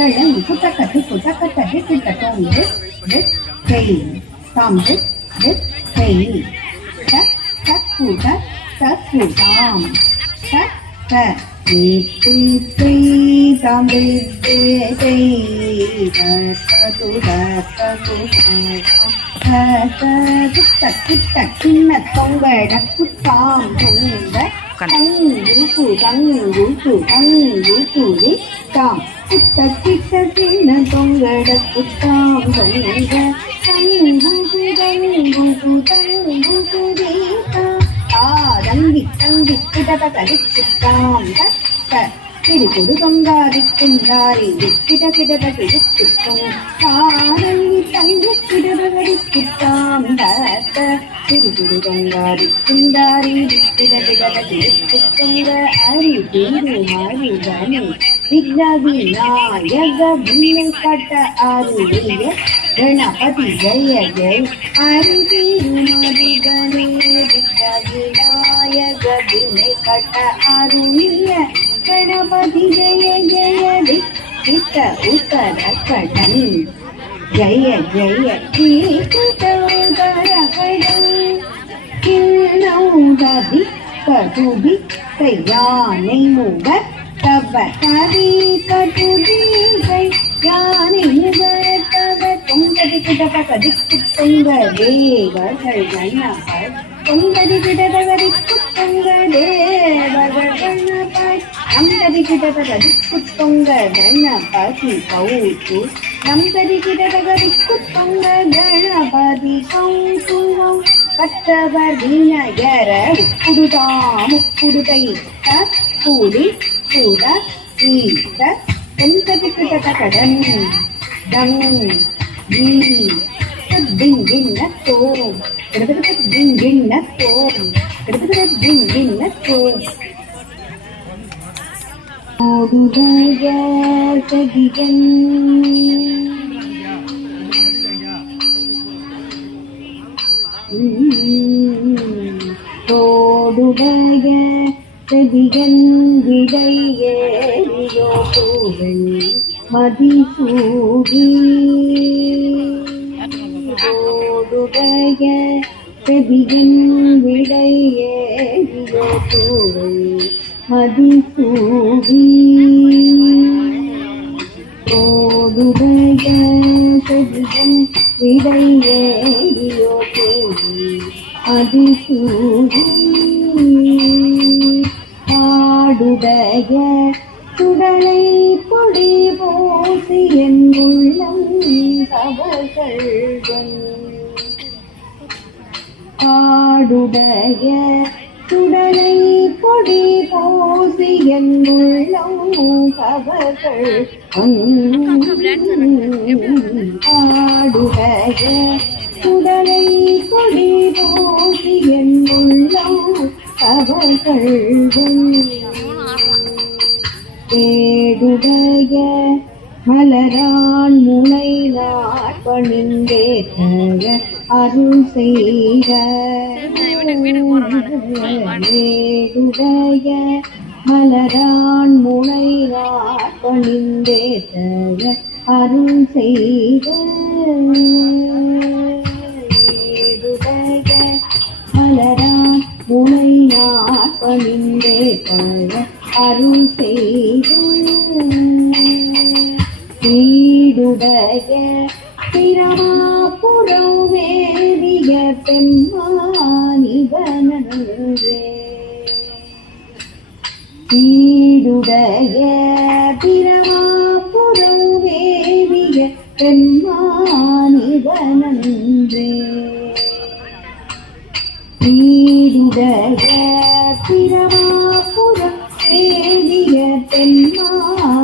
கழங்கு குத்தக்கட்டு குத்தக்கட்டது கிட்டத்தோம் செய் தாம்பு செய் தற்கூட்ட தற்கூட்டாம் சின்ன தொங்கட குத்தாம் தொங்க தங்கு தங்கு தங்கு குடி தாம் குத்த கிட்ட சின்ன தொங்கட குத்தாம் தொங்க தங்கு தங்கு தங்கு குடி தங்கி தங்கி கிடத கடிச்சுட்டாம் திருக்குடு தொங்காதி குந்தாரி கிட கிடத கிடிச்சுட்டும் காரங்கி தங்கி கிடத கடிச்சுட்டாம் திருக்குடு தொங்காதி குந்தாரி கிட கிடத கிடிச்சுட்டுங்க அறிவு அறிவனி விக்னவி நாயக விண்ணை கட்ட அருளிய गणपति जय जय आरती मदिगणे विघ्नविनायक विघ्ने कट अरुणीय गणपति जय जय विघ्न उत्तर कटन जय जय कीर्त उदर कटन किन्नौदि कटुबि तयाने मुग तब कवि कटुबि याने मुग பொங்கதி கிடதக திக்கு பொங்க தேவர்கள் கணபர் பொங்கதி கிடதக திக்கு பொங்க தேவர்கள் கணபர் நம்பதி கிடதக திக்கு பொங்க கணபதி கௌது நம்பதி கிடதக திக்கு பொங்க கணபதி கௌதுவம் கற்றவர் வினயர உப்புடுதாம் உப்புடுதை கூடி கூட ஈட்ட பொங்கதி கிடதகடன் tongue ding ding nát tôm ding ding nát tôm ding ding nát tôm ஓடுதய சதிகன் ஓடுதய சதிகன் விடையேறியோ பூவன் மதிசூடி ஓடுடைய செவியன் விடையேறியோ பூவை மதிசூடி ஓடுடைய செவியன் விடையேறியோ பூவை மதிசூடி ஆடுடைய சுடலை பொடி போசி என் உள்ளம் கவர்கள் ஆடுடைய சுடலை பொடி போசி என் உள்ளம் கவர்கள் ஆடுடைய சுடலை பொடி போசி என் உள்ளம் கவர்கள் ஏடுடைய மலரான் முனை நாட்பணிந்தேற்ற அருள் செய்த ஏடுடைய மலரான் முனை நாட்பணிந்தேற்ற அருள் செய்த ஏடுடைய மலரான் முனை நாட்பணிந்தேற்ற அருள் செய்த வீடுடைய பிரமாபுரம் வேதிய பெம்மானிவனே வீடுடைய பிரமாபுரம் வேதிய பெம்மானிவனே வீடுடைய பிரமாபுரம் வேதிய பெம்மானிவனே